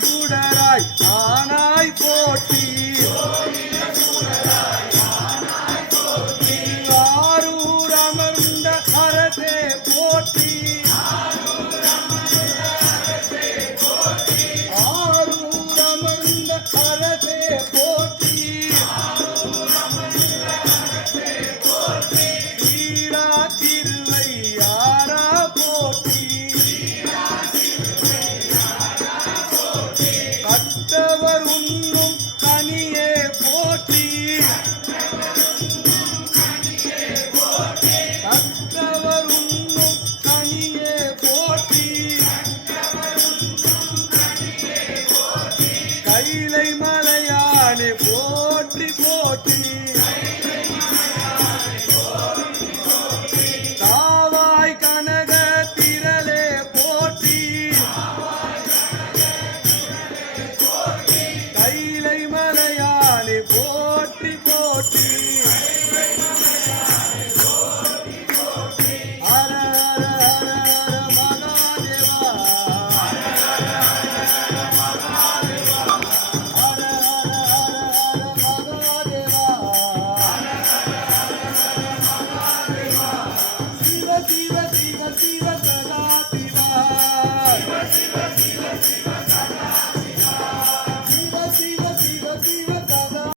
சுடராய் ஆனாய் போற்றி ஆரூர் அமர்ந்த அரசே போற்றி ஆரூர் அமர்ந்த அரசே போற்றி சீரா திருவையாரா போற்றி கற்றவர் உண்ணும் கனியே போற்றி கற்றவர் உண்ணும் கனியே போற்றி கைலை